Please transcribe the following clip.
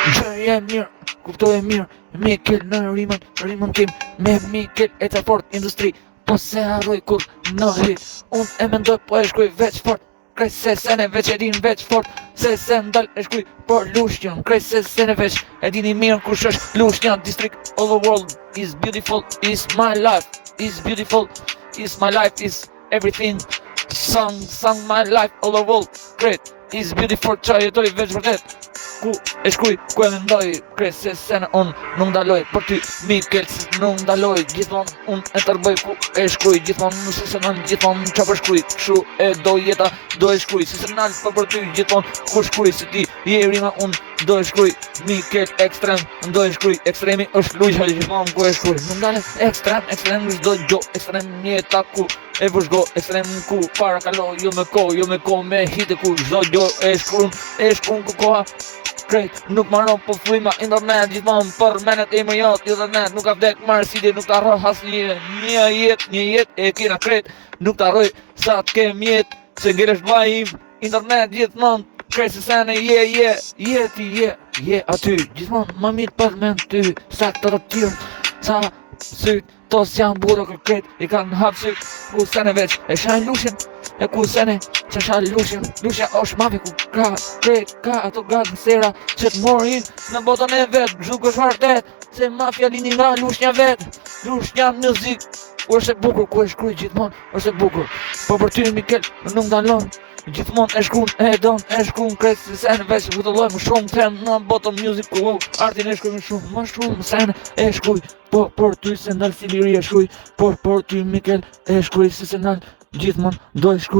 Gjëja e mirë, kuptoj e mirë, Mikel në rimën tim, me Mikel e të fort industri, po se harroj kur në hit, unë e mendoj po e shkruj veç fort, kraj se sene veç e din veç fort, se ndal e shkruj por lushtjon, kraj se sene veç e dini mirë kush është lushtjon, district all the world is beautiful, is my life, is beautiful, is my life, is everything, song my life all the world, great, is beautiful, qa jetoj veç vërtet, ku e shkuj, ku e mendoj, krej se sene unë nuk ndaloj, për ty Mikel nuk ndaloj, gjithmon unë e tërboj, ku e shkuj, gjithmon në sesional, gjithmon qa për shkuj, kshu e do jeta, do e shkuj, sesional për ty, gjithmon ku shkuj, se ti je rima unë do e shkuj, Mikel ekstrem, do e shkuj, ekstremi është lujqa gjithmon ku e shkuj, nuk ndale ekstrem është do gjo, ekstrem jeta ku e vëzhgo, ekstrem ku para kalo, jo me ko me hite ku zdo gjo e shkun ku koha, krejt, nuk marro po flujma internet gjithmon për menet e më jot internet nuk ka vdek marrë sidi nuk ta arro has një jet e kena krejt nuk ta arroj sa t'kem jet se ngelesh vllai im internet gjithmon krejt se sene je aty gjithmon ma mirë për men ty sa të tjirë sa syt tos janë burë krejt i kanë hap syt ku sene veç e shajnë lushin e ku sene që shajnë lushin është mafi ku ka krejt ka ato gatë në sera që t'morin në botën e vetë zhuk është vërtet se mafja lini nga lushnja vetë lushnja muzik është e bukur ku e shkruj gjithmon është e bukur po për ty Mikel nuk ndalon gjithmon e shkruan e don e shkruan krejt se sene veç ku të loj më shumë them në botën music ku artin e shkruj më shumë sene e shkruj po për ty se ndalë si liri e shkruj por për ty Mikel e shkruj se se ndalë gjithmon do e shkruj